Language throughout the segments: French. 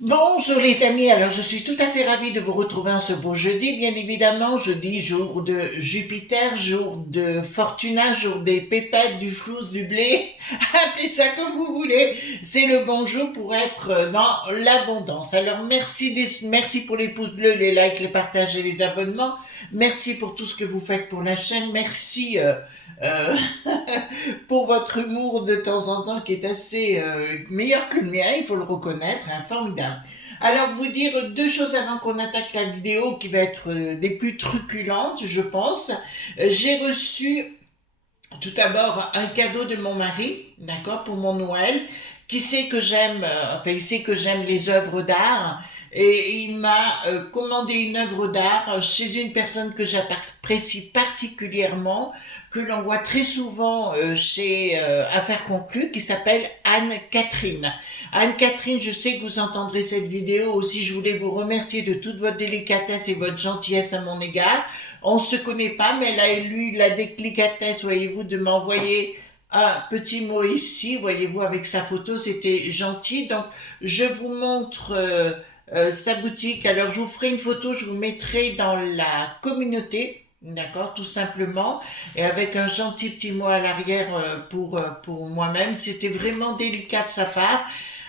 Bonjour les amis, alors je suis tout à fait ravie de vous retrouver en ce beau jeudi, bien évidemment, jeudi, jour de Jupiter, jour de Fortuna, jour des pépettes, du flouze, du blé, appelez ça comme vous voulez, c'est le bon jour pour être dans l'abondance. Alors merci pour les pouces bleus, les likes, les partages et les abonnements, merci pour tout ce que vous faites pour la chaîne, merci euh, pour votre humour de temps en temps qui est assez meilleur que le mien, il faut le reconnaître, hein, formidable. Alors vous dire deux choses avant qu'on attaque la vidéo qui va être des plus truculentes, je pense. J'ai reçu tout d'abord un cadeau de mon mari, d'accord, pour mon Noël, qui sait que j'aime, enfin il sait que j'aime les œuvres d'art. Et il m'a commandé une œuvre d'art chez une personne que j'apprécie particulièrement, que l'on voit très souvent chez Affaires Conclues, qui s'appelle Anne-Catherine. Anne-Catherine, je sais que vous entendrez cette vidéo aussi, je voulais vous remercier de toute votre délicatesse et votre gentillesse à mon égard. On se connaît pas, mais elle a eu la délicatesse, voyez-vous, de m'envoyer un petit mot ici, voyez-vous, avec sa photo, c'était gentil. Donc, je vous montre sa boutique. Alors, je vous ferai une photo, je vous mettrai dans la communauté, d'accord, tout simplement, et avec un gentil petit mot à l'arrière pour moi-même. C'était vraiment délicat de sa part.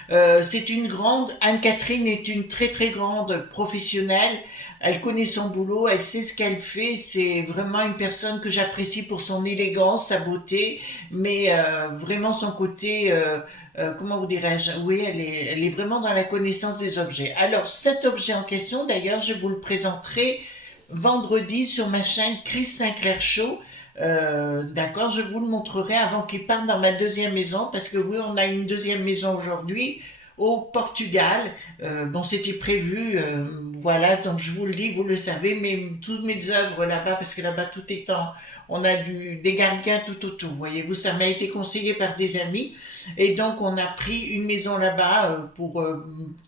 C'est une grande, Anne-Catherine est une très très grande professionnelle. Elle connaît son boulot, elle sait ce qu'elle fait. C'est vraiment une personne que j'apprécie pour son élégance, sa beauté, mais vraiment son côté, comment vous dirais-je? Oui, elle est vraiment dans la connaissance des objets. Alors cet objet en question, d'ailleurs, je vous le présenterai vendredi sur ma chaîne Chris Sinclair Show. D'accord, je vous le montrerai avant qu'il parte dans ma deuxième maison, parce que oui, on a une deuxième maison aujourd'hui au Portugal. Bon, c'était prévu, voilà, donc je vous le dis, vous le savez, mais toutes mes œuvres là-bas, parce que là-bas tout est en, on a des gardiens tout autour, voyez-vous, ça m'a été conseillé par des amis, et donc on a pris une maison là-bas pour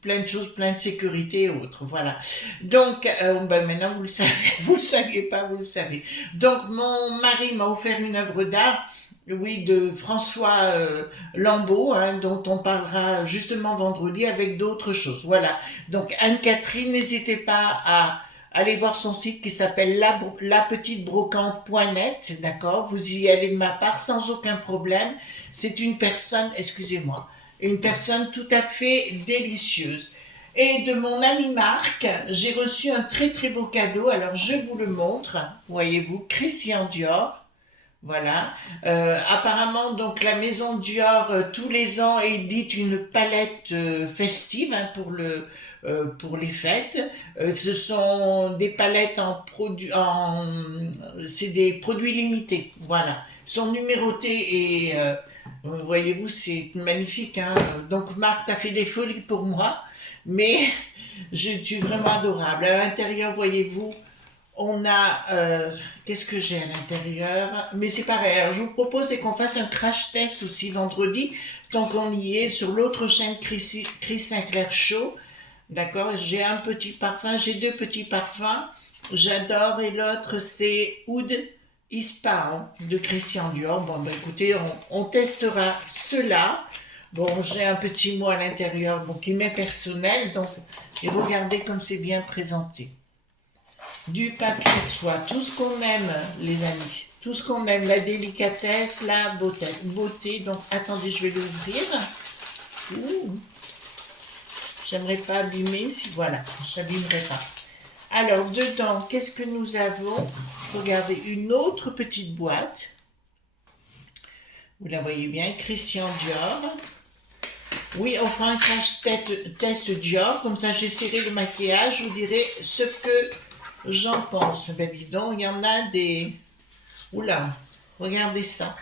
plein de choses, plein de sécurité et autres, voilà. Donc, ben maintenant vous le savez, vous le saviez pas, vous le savez. Donc mon mari m'a offert une œuvre d'art, oui, de François Lambeau, hein, dont on parlera justement vendredi avec d'autres choses. Voilà. Donc Anne-Catherine, n'hésitez pas à aller voir son site qui s'appelle lapetitebrocante.net, d'accord? Vous y allez de ma part sans aucun problème. C'est une personne, excusez-moi, une personne tout à fait délicieuse. Et de mon ami Marc, j'ai reçu un très très beau cadeau. Alors je vous le montre, voyez-vous, Christian Dior. Voilà. Apparemment, donc la maison Dior tous les ans édite une palette festive, hein, pour les fêtes. Ce sont des palettes c'est des produits limités. Voilà. Ils sont numérotés et voyez-vous, c'est magnifique, hein. Donc Marc, t'as fait des folies pour moi, mais je suis vraiment adorable. À l'intérieur, voyez-vous, on a, qu'est-ce que j'ai à l'intérieur? Mais c'est pareil. Alors, je vous propose c'est qu'on fasse un crash test aussi vendredi, tant qu'on y est, sur l'autre chaîne Chris Sinclair Show. D'accord? J'ai un petit parfum, j'ai deux petits parfums. J'adore et l'autre c'est Oud Ispahan de Christian Dior. Bon, bah écoutez, on testera cela. Bon, j'ai un petit mot à l'intérieur, bon, qui m'est personnel, donc, et regardez comme c'est bien présenté. Du papier de soie, tout ce qu'on aime, les amis. Tout ce qu'on aime, la délicatesse, la beauté. Donc, attendez, je vais l'ouvrir. Ouh, j'aimerais pas abîmer, si voilà, j'abîmerai pas. Alors, dedans, qu'est-ce que nous avons? Regardez, une autre petite boîte. Vous la voyez bien, Christian Dior. Oui, on fera un crash test Dior, comme ça j'essaierai le maquillage, je vous dirai ce que j'en pense. Ben dis donc, il y en a des... Oula, regardez ça.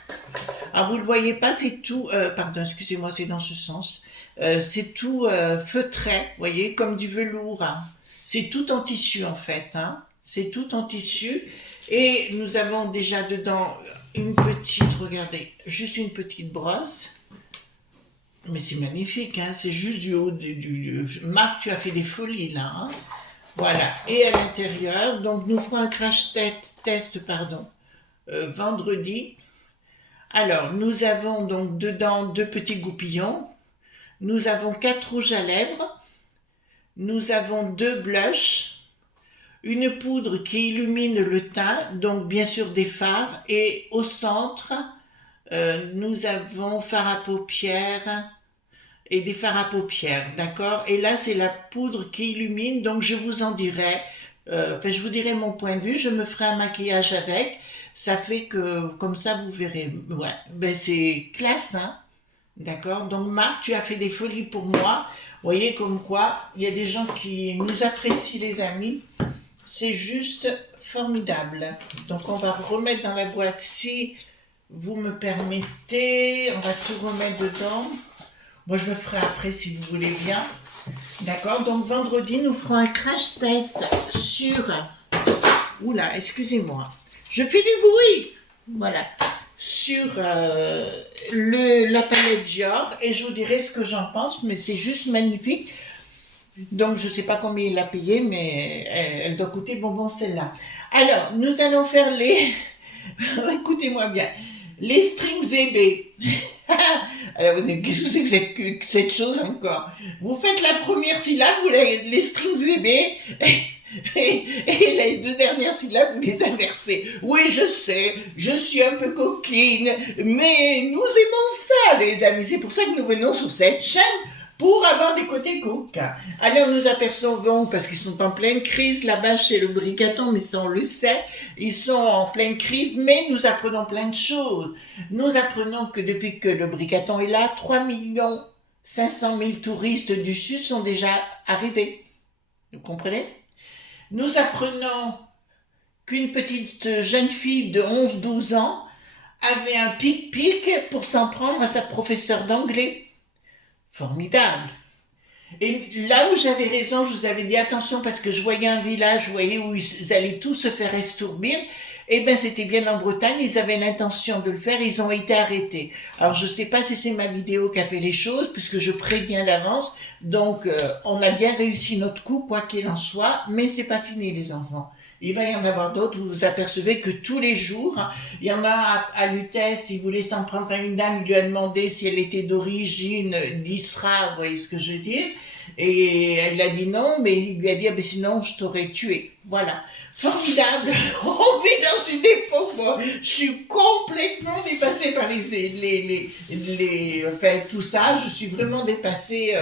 Ah, vous le voyez pas, c'est tout... pardon, excusez-moi, c'est dans ce sens. C'est tout feutré, vous voyez, comme du velours, hein. C'est tout en tissu en fait, hein. C'est tout en tissu. Et nous avons déjà dedans une petite, regardez, juste une petite brosse. Mais c'est magnifique, hein, c'est juste du haut Marc, tu as fait des folies là, hein. Voilà. Et à l'intérieur, donc nous ferons un crash test, pardon, vendredi. Alors, nous avons donc dedans deux petits goupillons. Nous avons 4 rouges à lèvres. nous avons 2 blushs, une poudre qui illumine le teint, donc bien sûr des fards, et au centre, nous avons fard à paupières et des fards à paupières, d'accord? Et là, c'est la poudre qui illumine, donc je vous en dirai, je vous dirai mon point de vue, je me ferai un maquillage avec, ça fait que, comme ça, vous verrez, ouais, ben c'est classe, hein? D'accord? Donc Marc, tu as fait des folies pour moi, vous voyez comme quoi, il y a des gens qui nous apprécient les amis, c'est juste formidable. Donc on va remettre dans la boîte, si vous me permettez, on va tout remettre dedans. Moi, je le ferai après si vous voulez bien. D'accord? Donc, vendredi, nous ferons un crash test sur... Oula, excusez-moi. Je fais du bruit. Voilà. Sur la palette Dior. Et je vous dirai ce que j'en pense. Mais c'est juste magnifique. Donc, je ne sais pas combien il a payé. Mais elle doit coûter bonbon celle-là. Alors, nous allons faire les... Écoutez-moi bien. Les strings ébés. Alors, qu'est-ce que c'est que cette chose encore? Vous faites la première syllabe, vous les strings ébés, et les 2 dernières syllabes, vous les inversez. Oui, je sais, je suis un peu coquine, mais nous aimons ça, les amis. C'est pour ça que nous venons sur cette chaîne, pour avoir des côtés coquins. Alors nous apercevons, parce qu'ils sont en pleine crise, là-bas chez le Bricaton, mais ça on le sait, ils sont en pleine crise, mais nous apprenons plein de choses. Nous apprenons que depuis que le Bricaton est là, 3 500 000 touristes du Sud sont déjà arrivés. Vous comprenez? Nous apprenons qu'une petite jeune fille de 11-12 ans avait un pic-pic pour s'en prendre à sa professeure d'anglais. Formidable. Et là où j'avais raison, je vous avais dit attention parce que je voyais un village, vous voyez, où ils allaient tous se faire estourbir. Eh bien, c'était bien en Bretagne, ils avaient l'intention de le faire, ils ont été arrêtés. Alors, je ne sais pas si c'est ma vidéo qui a fait les choses, puisque je préviens d'avance. Donc, on a bien réussi notre coup, quoi qu'il en soit, mais c'est pas fini, les enfants. Il va y en avoir d'autres, vous vous apercevez que tous les jours, il y en a à Lutèce, il voulait s'en prendre à une dame, il lui a demandé si elle était d'origine d'Isra, vous voyez ce que je veux dire? Et elle a dit non, mais il lui a dit, ah ben sinon je t'aurais tué. Voilà. Formidable. On vit dans une époque, moi, je suis complètement dépassée par enfin, tout ça, je suis vraiment dépassée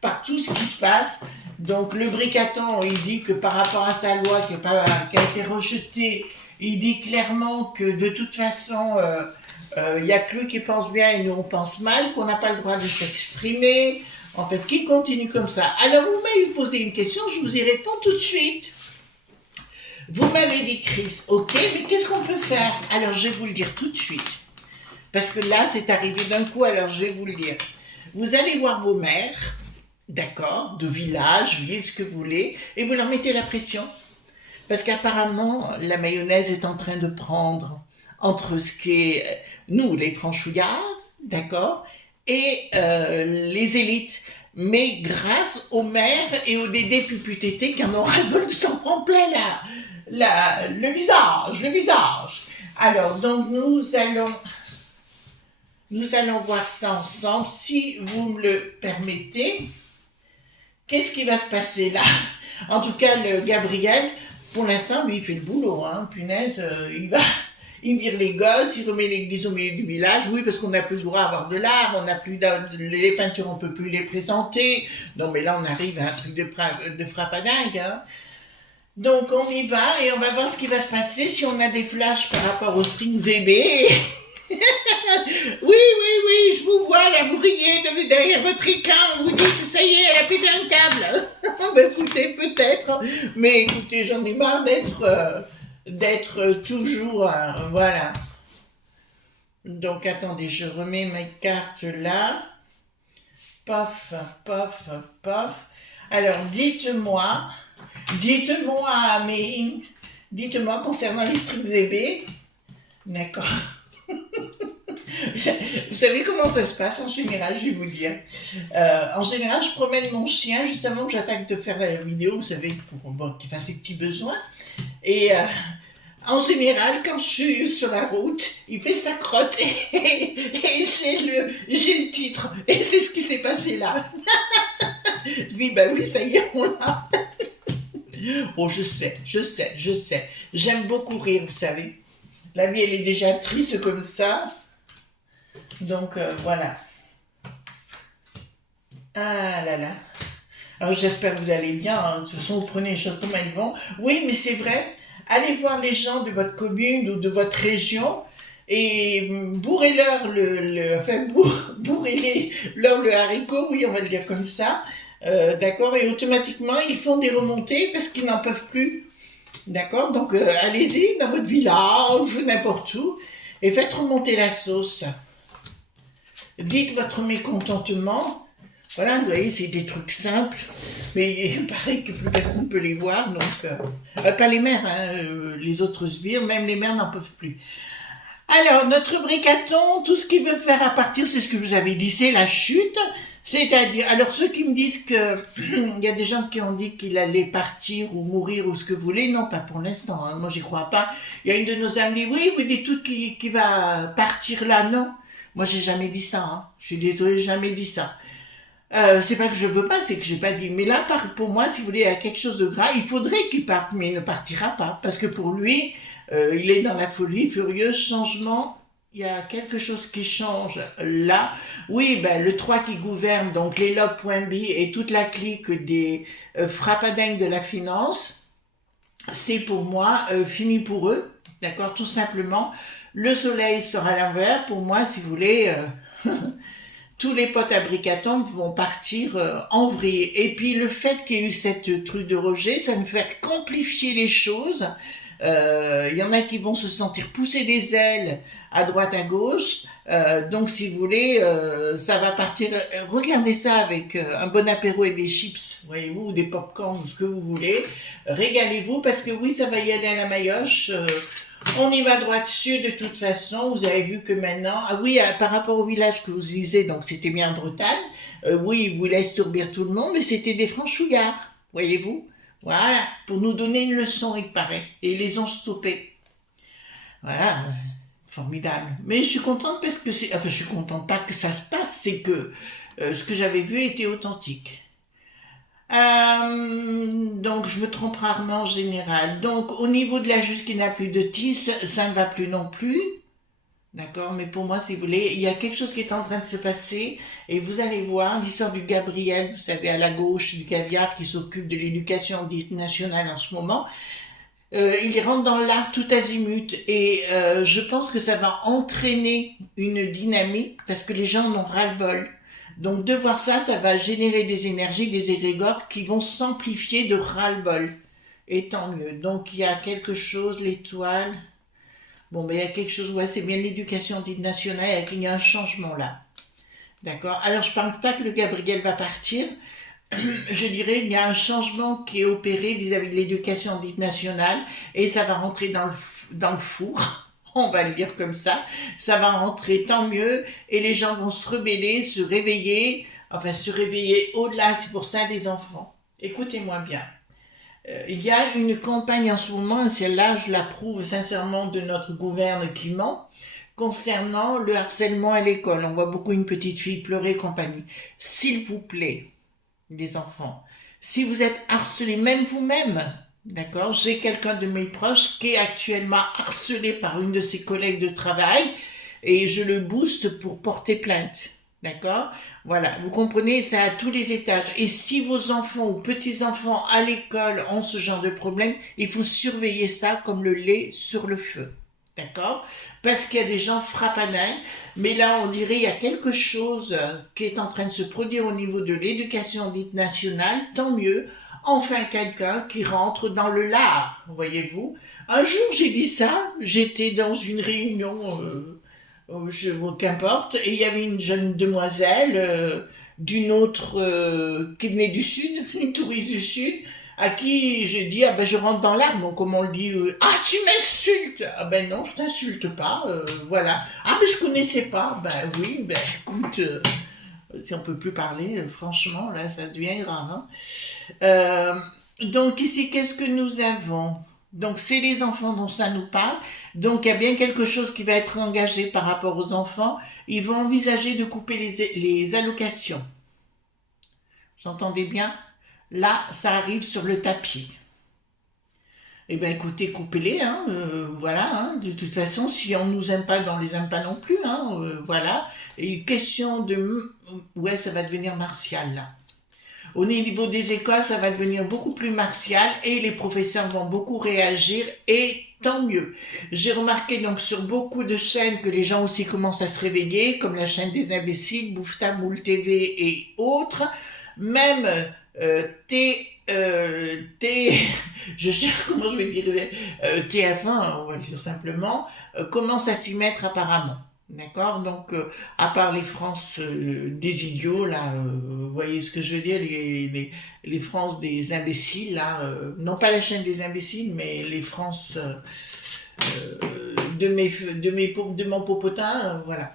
par tout ce qui se passe. Donc le Bricaton, il dit que par rapport à sa loi qui a été rejetée, il dit clairement que de toute façon, il n'y a que lui qui pense bien et nous on pense mal, qu'on n'a pas le droit de s'exprimer. En fait, qui continue comme ça? Alors vous m'avez posé une question, je vous y réponds tout de suite. Vous m'avez dit Chris, ok, mais qu'est-ce qu'on peut faire? Alors je vais vous le dire tout de suite. Parce que là, c'est arrivé d'un coup, alors je vais vous le dire. Vous allez voir vos mères, d'accord, de village, vous voyez ce que vous voulez, et vous leur mettez la pression. Parce qu'apparemment, la mayonnaise est en train de prendre entre ce qu'est nous, les franchouillards, d'accord, et les élites. Mais grâce aux maires et aux députés qui en ont ras-le-bol de s'en prendre plein le visage. Alors, donc nous allons voir ça ensemble, si vous me le permettez. Qu'est-ce qui va se passer là? En tout cas, le Gabriel, pour l'instant, lui, il fait le boulot, hein, punaise, il vire les gosses, il remet l'église au milieu du village, oui, parce qu'on n'a plus le droit à avoir de l'art, on n'a plus les peintures, on peut plus les présenter. Non, mais là, on arrive à un truc de frappadingue, hein. Donc, on y va et on va voir ce qui va se passer si on a des flashs par rapport aux strings ébés. Oui, je vous vois là, vous riez derrière votre écran, vous dites, ça y est, elle a pété un câble. Ben écoutez, peut-être, mais écoutez, j'en ai marre d'être toujours, voilà. Donc, attendez, je remets ma carte là. Paf. Alors, dites-moi, concernant les strings ébés, d'accord. Vous savez comment ça se passe en général, je vais vous le dire. En général, je promène mon chien juste avant que j'attaque de faire la vidéo, vous savez, pour qu'il fasse ses petits besoins. Et en général, quand je suis sur la route, il fait sa crotte et j'ai le titre. Et c'est ce qui s'est passé là. Oui, ben oui, ça y est, on l'a. Oh, je sais, je sais, je sais. J'aime beaucoup rire, vous savez. La vie, elle est déjà triste comme ça. Donc, voilà. Ah là là. Alors, j'espère que vous allez bien, hein. De toute façon, vous prenez les choses comme elles vont. Oui, mais c'est vrai. Allez voir les gens de votre commune ou de votre région et bourrez-leur enfin, bourrez-leur le haricot, oui, on va le dire comme ça. D'accord. Et automatiquement, ils font des remontées parce qu'ils n'en peuvent plus. D'accord. Donc, allez-y dans votre village, n'importe où, et faites remonter la sauce. Dites votre mécontentement. Voilà, vous voyez, c'est des trucs simples, mais il paraît que plus personne ne peut les voir, donc... pas les mères, hein, les autres sbires, même les mères n'en peuvent plus. Alors, notre bricaton, tout ce qu'il veut faire à partir, c'est ce que je vous avais dit, c'est la chute. C'est-à-dire, alors ceux qui me disent que il y a des gens qui ont dit qu'il allait partir ou mourir ou ce que vous voulez, non, pas pour l'instant, hein, moi j'y crois pas. Il y a une de nos amies, oui, vous dites tout qui va partir là, non. Moi j'ai jamais dit ça, hein. Je suis désolée, j'ai jamais dit ça. C'est pas que je veux pas, c'est que j'ai pas dit. Mais là, pour moi, si vous voulez, il y a quelque chose de grave, il faudrait qu'il parte, mais il ne partira pas. Parce que pour lui, il est dans la folie furieuse, changement. Il y a quelque chose qui change là. Oui, ben, le 3 qui gouverne, donc les Log.B et toute la clique des frappadingues de la finance, c'est pour moi fini pour eux. D'accord, tout simplement. Le soleil sera à l'envers. Pour moi, si vous voulez... tous les potes à Bricaton vont partir en vrille. Et puis le fait qu'il y ait eu cette truc de rejet, ça ne fait qu'amplifier les choses. Il y en a qui vont se sentir pousser des ailes à droite à gauche. Donc si vous voulez, ça va partir. Regardez ça avec un bon apéro et des chips, voyez-vous, ou des pop-corn, ou ce que vous voulez. Régalez-vous parce que oui, ça va y aller à la maillotche. On y va droit dessus de toute façon. Vous avez vu que maintenant, ah oui, par rapport au village que vous disiez, donc c'était bien en Bretagne. Oui, ils voulaient estourbir tout le monde, mais c'était des franchouillards, voyez-vous. Voilà, pour nous donner une leçon, il paraît. Et ils les ont stoppés. Voilà, formidable. Mais je suis contente parce que c'est, enfin, je suis contente pas que ça se passe, c'est que ce que j'avais vu était authentique. Donc je me trompe rarement en général. Donc au niveau de la juge qui n'a plus de tis, ça ne va plus non plus. D'accord, mais pour moi, si vous voulez, il y a quelque chose qui est en train de se passer et vous allez voir l'histoire du Gabriel, vous savez, à la gauche du caviar qui s'occupe de l'éducation dite nationale en ce moment. Il rentre dans l'art tout azimut et je pense que ça va entraîner une dynamique parce que les gens en ont ras-le-bol. Donc de voir ça, ça va générer des énergies, des égrégores qui vont s'amplifier de ras-le-bol. Et tant mieux. Donc il y a quelque chose, l'étoile. Bon, ben il y a quelque chose, ouais, c'est bien l'éducation dite nationale, il y a un changement là. D'accord. Alors je parle pas que le Gabriel va partir. Je dirais qu'il y a un changement qui est opéré vis-à-vis de l'éducation dite nationale et ça va rentrer dans le four. On va le dire comme ça va rentrer tant mieux et les gens vont se rebeller, se réveiller, enfin se réveiller au-delà, c'est pour ça les enfants. Écoutez-moi bien. Il y a une campagne en ce moment, et celle-là je l'approuve sincèrement de notre gouverne qui ment, concernant le harcèlement à l'école. On voit beaucoup une petite fille pleurer et compagnie. S'il vous plaît, les enfants, si vous êtes harcelés, même vous-même, d'accord, j'ai quelqu'un de mes proches qui est actuellement harcelé par une de ses collègues de travail et je le booste pour porter plainte, d'accord. Voilà, vous comprenez, ça à tous les étages. Et si vos enfants ou petits-enfants à l'école ont ce genre de problème, il faut surveiller ça comme le lait sur le feu. D'accord? Parce qu'il y a des gens frappadins, mais là on dirait il y a quelque chose qui est en train de se produire au niveau de l'éducation dite nationale, tant mieux. Enfin quelqu'un qui rentre dans le lard, voyez-vous. Un jour j'ai dit ça, j'étais dans une réunion qu'importe, et il y avait une jeune demoiselle d'une autre qui venait du sud, une touriste du sud, à qui j'ai dit ah ben je rentre dans l'arbre, donc comme on le dit ah tu m'insultes, ah ben non je t'insulte pas, voilà, ah ben je connaissais pas, ben oui ben écoute si on peut plus parler franchement là ça devient grave, hein. Donc ici qu'est-ce que nous avons? Donc c'est les enfants dont ça nous parle. Donc il y a bien quelque chose qui va être engagé par rapport aux enfants. Ils vont envisager de couper les allocations. Vous entendez bien? Là, ça arrive sur le tapis. Eh bien, écoutez, coupez-les, hein, voilà, hein, de toute façon, si on nous aime pas, ben, on les aime pas non plus, hein, voilà. Et question de... Ouais, ça va devenir martial, là. Au niveau des écoles, ça va devenir beaucoup plus martial et les professeurs vont beaucoup réagir et tant mieux. J'ai remarqué donc sur beaucoup de chaînes que les gens aussi commencent à se réveiller, comme la chaîne des imbéciles, Boufta, Moule TV et autres. Même je cherche comment je vais dire, TF1, on va le dire simplement, commence à s'y mettre apparemment. D'accord. Donc, à part les France des idiots, là, vous voyez ce que je veux dire, les France des imbéciles, là, non pas la chaîne des imbéciles, mais les France de mon popotin, voilà.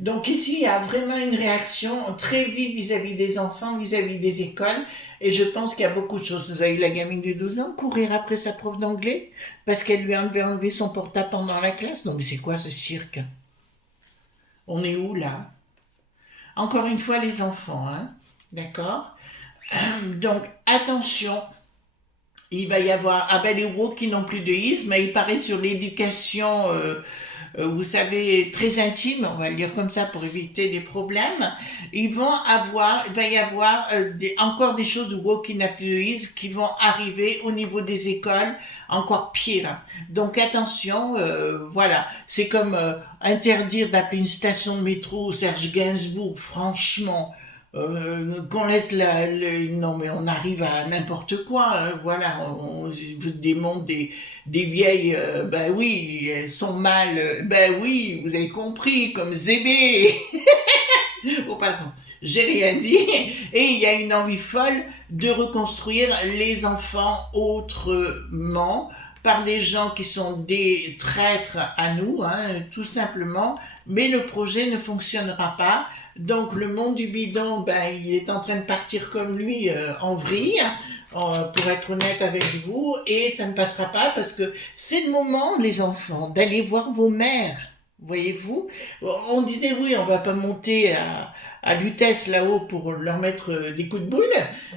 Donc ici, il y a vraiment une réaction très vive vis-à-vis des enfants, vis-à-vis des écoles, et je pense qu'il y a beaucoup de choses. Vous avez eu la gamine de 12 ans courir après sa prof d'anglais parce qu'elle lui avait enlevé son portable pendant la classe. Donc c'est quoi ce cirque? On est où là? Encore une fois, les enfants, hein? D'accord? Donc, attention, il va y avoir... Ah ben, les woke qui n'ont plus de isme, mais il paraît sur l'éducation, vous savez, très intime, on va le dire comme ça pour éviter des problèmes, il va y avoir encore des choses woke qui n'a plus de isme qui vont arriver au niveau des écoles, encore pire. Donc attention, voilà, c'est comme interdire d'appeler une station de métro Serge Gainsbourg, franchement, qu'on laisse non mais on arrive à n'importe quoi, hein, voilà, on démonte des vieilles, ben oui, elles sont mal, ben oui, vous avez compris, comme Zébé. Oh pardon, j'ai rien dit. Et il y a une envie folle de reconstruire les enfants autrement par des gens qui sont des traîtres à nous, hein, tout simplement. Mais le projet ne fonctionnera pas. Donc le monde du bidon, ben, il est en train de partir comme lui en vrille, pour être honnête avec vous, et ça ne passera pas parce que c'est le moment, les enfants, d'aller voir vos mères. Voyez-vous, on disait oui, on va pas monter à Lutèce là-haut pour leur mettre des coups de boule,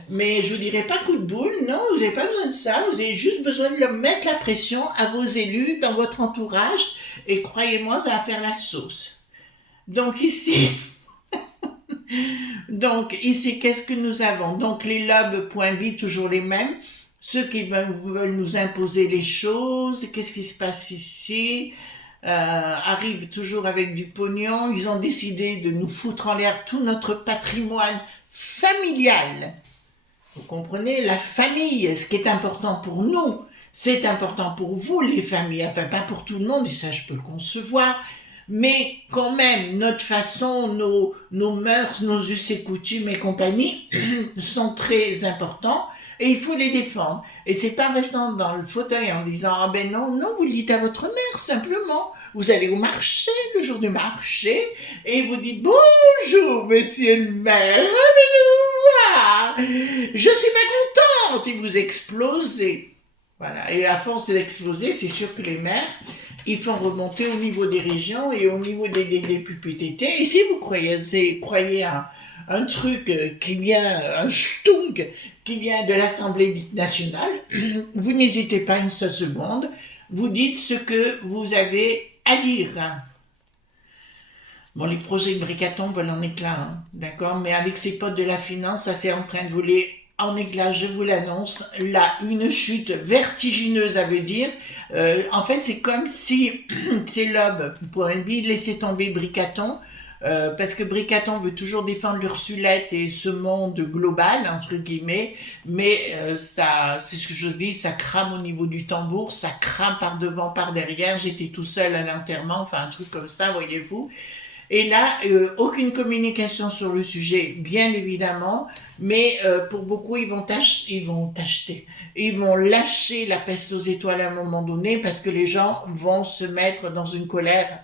mais je vous dirais pas coup de boule, non, vous n'avez pas besoin de ça, vous avez juste besoin de leur mettre la pression à vos élus dans votre entourage, et croyez-moi, ça va faire la sauce. Donc ici, qu'est-ce que nous avons? Donc les lobes.b, toujours les mêmes, ceux qui veulent nous imposer les choses, qu'est-ce qui se passe ici? Arrivent toujours avec du pognon, ils ont décidé de nous foutre en l'air tout notre patrimoine familial. Vous comprenez? La famille, ce qui est important pour nous, c'est important pour vous, les familles, enfin pas pour tout le monde, et ça je peux le concevoir, mais quand même, notre façon, nos mœurs, nos us et coutumes et compagnie sont très importants, et il faut les défendre. Et c'est pas restant dans le fauteuil en disant ah ben non, non, vous le dites à votre mère simplement. Vous allez au marché le jour du marché et vous dites bonjour monsieur le maire, je suis pas contente et vous explosez. Voilà. Et à force d'exploser, c'est sûr que les maires, ils font remonter au niveau des régions et au niveau des PPTT. Et si vous croyez à un truc qui vient, un stunk qui vient de l'Assemblée nationale, vous n'hésitez pas une seule seconde, vous dites ce que vous avez à dire. Bon, les projets de Bricaton volent en éclats, hein, d'accord, mais avec ces potes de la finance, ça c'est en train de voler en éclats, je vous l'annonce. Là, une chute vertigineuse, ça veut dire. En fait, c'est comme si ces lobes.b laissaient tomber Bricaton, parce que Bricaton veut toujours défendre l'Ursulette et ce monde global, entre guillemets, mais ça, c'est ce que je dis, ça crame au niveau du tambour, ça crame par devant, par derrière. J'étais tout seul à l'enterrement, enfin un truc comme ça, voyez-vous. Et là, aucune communication sur le sujet, bien évidemment, mais pour beaucoup, ils vont lâcher la peste aux étoiles à un moment donné parce que les gens vont se mettre dans une colère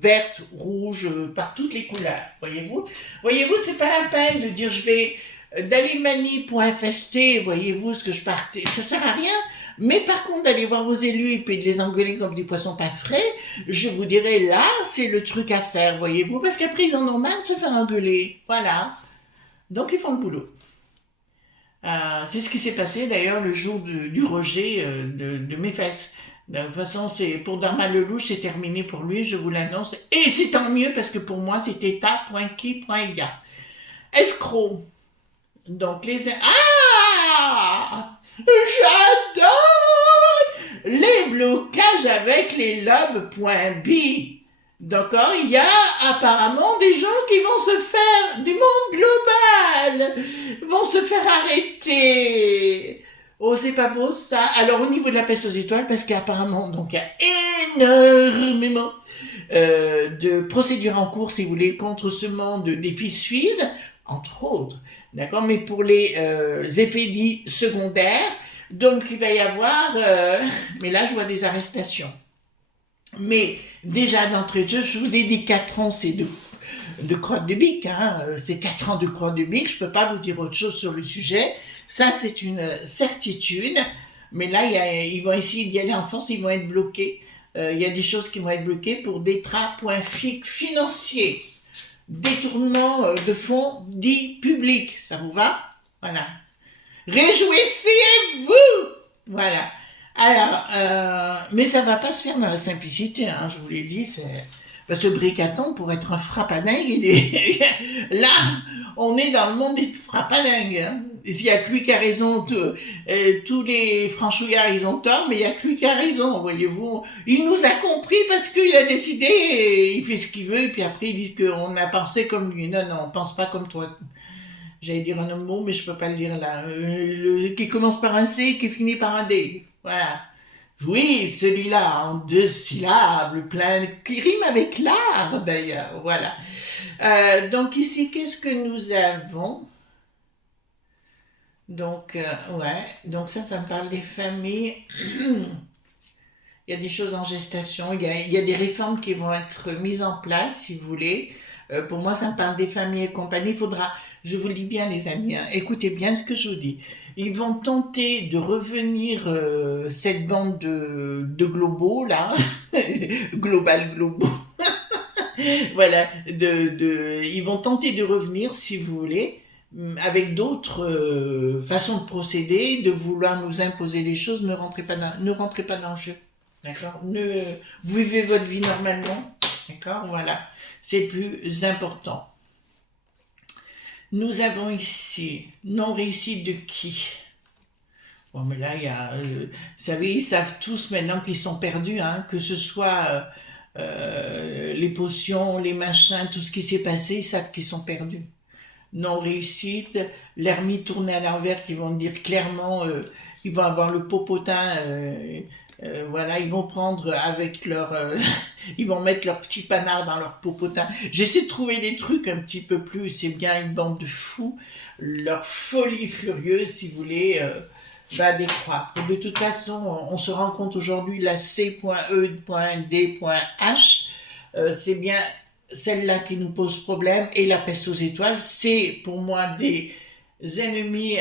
verte, rouge, par toutes les couleurs, voyez-vous. Voyez-vous, c'est pas la peine de dire je vais d'aller mani.fst, voyez-vous, ce que je partais, ça sert à rien. Mais par contre, d'aller voir vos élus et puis de les engueuler comme des poissons pas frais, je vous dirais, là, c'est le truc à faire, voyez-vous, parce qu'après, ils en ont marre de se faire engueuler. Voilà. Donc, ils font le boulot. c'est ce qui s'est passé d'ailleurs le jour du rejet de mes fesses. De toute façon, c'est pour Dharma Lelouch, c'est terminé pour lui, je vous l'annonce. Et c'est tant mieux parce que pour moi, c'était ta.qui.ga. Escroc. Donc Ah, j'adore les blocages avec les lobes.bi. D'accord, il y a apparemment des gens qui vont se faire, du monde global, vont se faire arrêter. Oh, c'est pas beau ça. Alors au niveau de la peste aux étoiles, parce qu'apparemment, donc il y a énormément de procédures en cours, si vous voulez, contre ce monde des fils, entre autres. D'accord, mais pour les effets dits secondaires, donc il va y avoir, mais là je vois des arrestations. Mais déjà d'entrée de jeu, je vous ai dit 4 ans, c'est de crotte de bique, hein. C'est 4 ans de crotte de bique, je peux pas vous dire autre chose sur le sujet. Ça, c'est une certitude. Mais là, ils vont essayer d'y aller en France, ils vont être bloqués. Il y a des choses qui vont être bloquées pour des trafics financiers. Détournement de fonds dits publics. Ça vous va? Voilà. Réjouissez-vous! Voilà. Alors, mais ça va pas se faire dans la simplicité, hein, je vous l'ai dit, parce que Bricaton, pour être un frappadingue, là, on est dans le monde des frappadingues, hein. Il y a que lui qui a raison, tous les franchouillards, ils ont tort, mais il y a que lui qui a raison, voyez-vous. Il nous a compris parce qu'il a décidé, et il fait ce qu'il veut, et puis après, ils disent qu'on a pensé comme lui. Non, on pense pas comme toi. J'allais dire un autre mot, mais je peux pas le dire là. Qui commence par un C, qui finit par un D. Voilà. Oui, celui-là, en 2 syllabes, qui rime avec l'art, d'ailleurs. Voilà. Donc ici, qu'est-ce que nous avons? Donc, ouais. Donc ça me parle des familles. Il y a des choses en gestation. Il y a des réformes qui vont être mises en place, si vous voulez. Pour moi, ça me parle des familles et compagnie. Il faudra... Je vous le dis bien, les amis, hein, écoutez bien ce que je vous dis. Ils vont tenter de revenir, cette bande de globaux, là, globaux, voilà, ils vont tenter de revenir, si vous voulez, avec d'autres façons de procéder, de vouloir nous imposer les choses. Ne rentrez pas dans le jeu, d'accord? Vous vivez votre vie normalement, d'accord? Voilà, c'est plus important. Nous avons ici, non réussite de qui? Bon, mais là, il y a... vous savez, ils savent tous maintenant qu'ils sont perdus, hein, que ce soit les potions, les machins, tout ce qui s'est passé, ils savent qu'ils sont perdus. Non réussite, l'ermite tournée à l'envers, qui vont dire clairement, ils vont avoir le popotin... voilà, ils vont prendre avec leur... ils vont mettre leur petit panard dans leur popotin. J'essaie de trouver des trucs un petit peu plus... C'est bien une bande de fous. Leur folie furieuse, si vous voulez, va décroître. De toute façon, on se rend compte aujourd'hui, la C.E.D.H, c'est bien celle-là qui nous pose problème. Et la peste aux étoiles, c'est pour moi des ennemis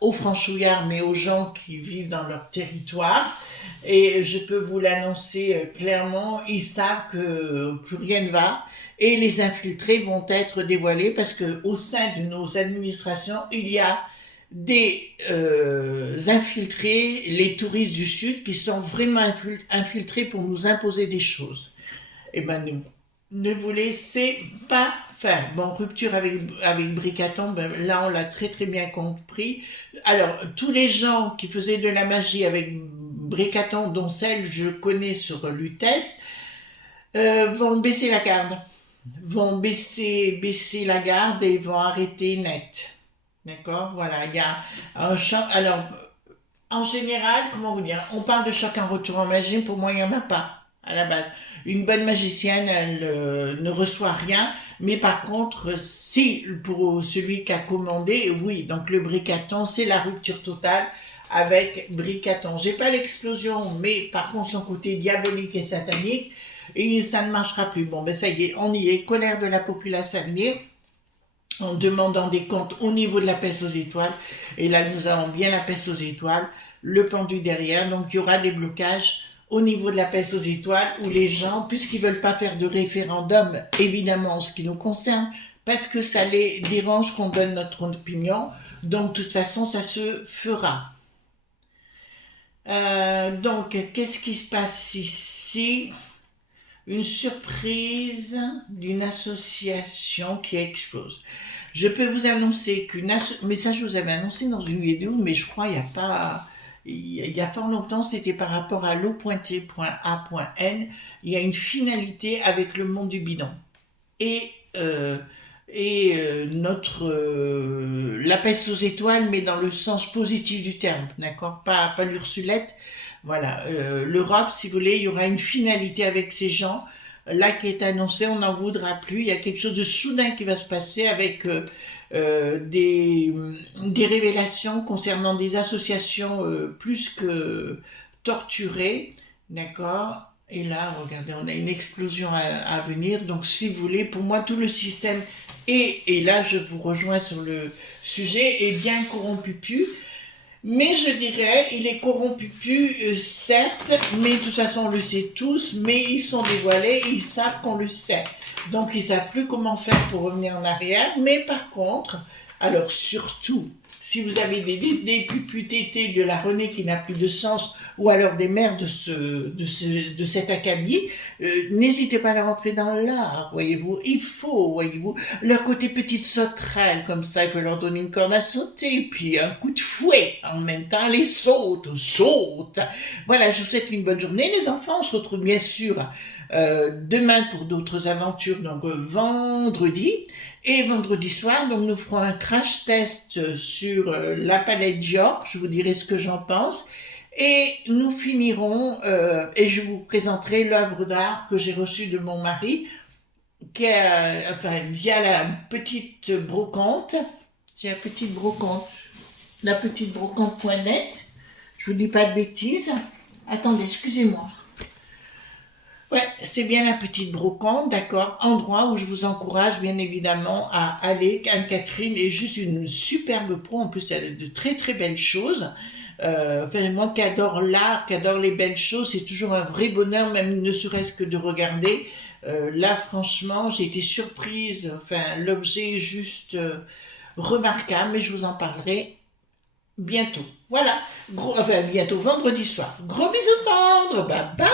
aux franchouillards, mais aux gens qui vivent dans leur territoire. Et je peux vous l'annoncer clairement, ils savent que plus rien ne va et les infiltrés vont être dévoilés parce que au sein de nos administrations, il y a des infiltrés, les touristes du Sud, qui sont vraiment infiltrés pour nous imposer des choses. Eh ben, ne vous laissez pas faire. Bon, rupture avec Bricaton, ben, là on l'a très très bien compris. Alors, tous les gens qui faisaient de la magie avec Bricaton, dont celle je connais sur Lutèce, vont baisser la garde. Vont baisser la garde et vont arrêter net. D'accord? Voilà, il y a un choc. Alors, en général, comment vous dire? On parle de choc en retour en magie, pour moi il n'y en a pas à la base. Une bonne magicienne, elle ne reçoit rien, mais par contre, si pour celui qui a commandé, oui, donc le Bricaton, c'est la rupture totale avec Bricaton. J'ai pas l'explosion, mais par contre son côté diabolique et satanique, et ça ne marchera plus. Bon, ben ça y est, on y est, colère de la populace à venir, en demandant des comptes au niveau de la peste aux étoiles, et là nous avons bien la peste aux étoiles, le pendu derrière, donc il y aura des blocages au niveau de la peste aux étoiles, où les gens, puisqu'ils veulent pas faire de référendum, évidemment en ce qui nous concerne, parce que ça les dérange qu'on donne notre opinion, Donc, de toute façon, ça se fera. Donc, qu'est-ce qui se passe ici? Une surprise d'une association qui explose. Je peux vous annoncer mais ça je vous avais annoncé dans une vidéo, mais je crois il n'y a pas, il y a fort longtemps, c'était par rapport à l'eau.t.a.n. Il y a une finalité avec le monde du bidon. Et, euh, la peste aux étoiles, mais dans le sens positif du terme, d'accord? Pas l'Ursulette. Voilà, l'Europe, si vous voulez, il y aura une finalité avec ces gens. Là qui est annoncé, on n'en voudra plus. Il y a quelque chose de soudain qui va se passer avec des révélations concernant des associations plus que torturées, d'accord? Et là, regardez, on a une explosion à venir. Donc, si vous voulez, pour moi, tout le système et là, je vous rejoins sur le sujet, est bien corrompu. Mais je dirais, il est corrompu, certes, mais de toute façon on le sait tous, mais ils sont dévoilés, ils savent qu'on le sait. Donc ils savent plus comment faire pour revenir en arrière, mais par contre, alors surtout, si vous avez des pupus tétés de la Renée qui n'a plus de sens, ou alors des mères de cet acabit, n'hésitez pas à la rentrer dans l'art, voyez-vous. Il faut, voyez-vous, leur côté petite sauterelle, comme ça, il faut leur donner une corde à sauter, puis un coup de fouet en même temps, les saute. Voilà, je vous souhaite une bonne journée, les enfants. On se retrouve bien sûr demain pour d'autres aventures, donc vendredi. Et vendredi soir, donc nous ferons un crash test sur la palette Dior. Je vous dirai ce que j'en pense. Et nous finirons, et je vous présenterai l'œuvre d'art que j'ai reçue de mon mari, qui est, via la petite brocante. C'est la petite brocante.net. Je vous dis pas de bêtises. Attendez, excusez-moi. Ouais, c'est bien la petite brocante, d'accord. Endroit où je vous encourage bien évidemment à aller. Anne-Catherine est juste une superbe pro. En plus, elle a de très très belles choses. Enfin, moi qui adore l'art, qui adore les belles choses, c'est toujours un vrai bonheur, même ne serait-ce que de regarder. Là, franchement, j'ai été surprise. Enfin, l'objet est juste remarquable, mais je vous en parlerai bientôt. Voilà, bientôt vendredi soir. Gros bisous tendres, bye bye.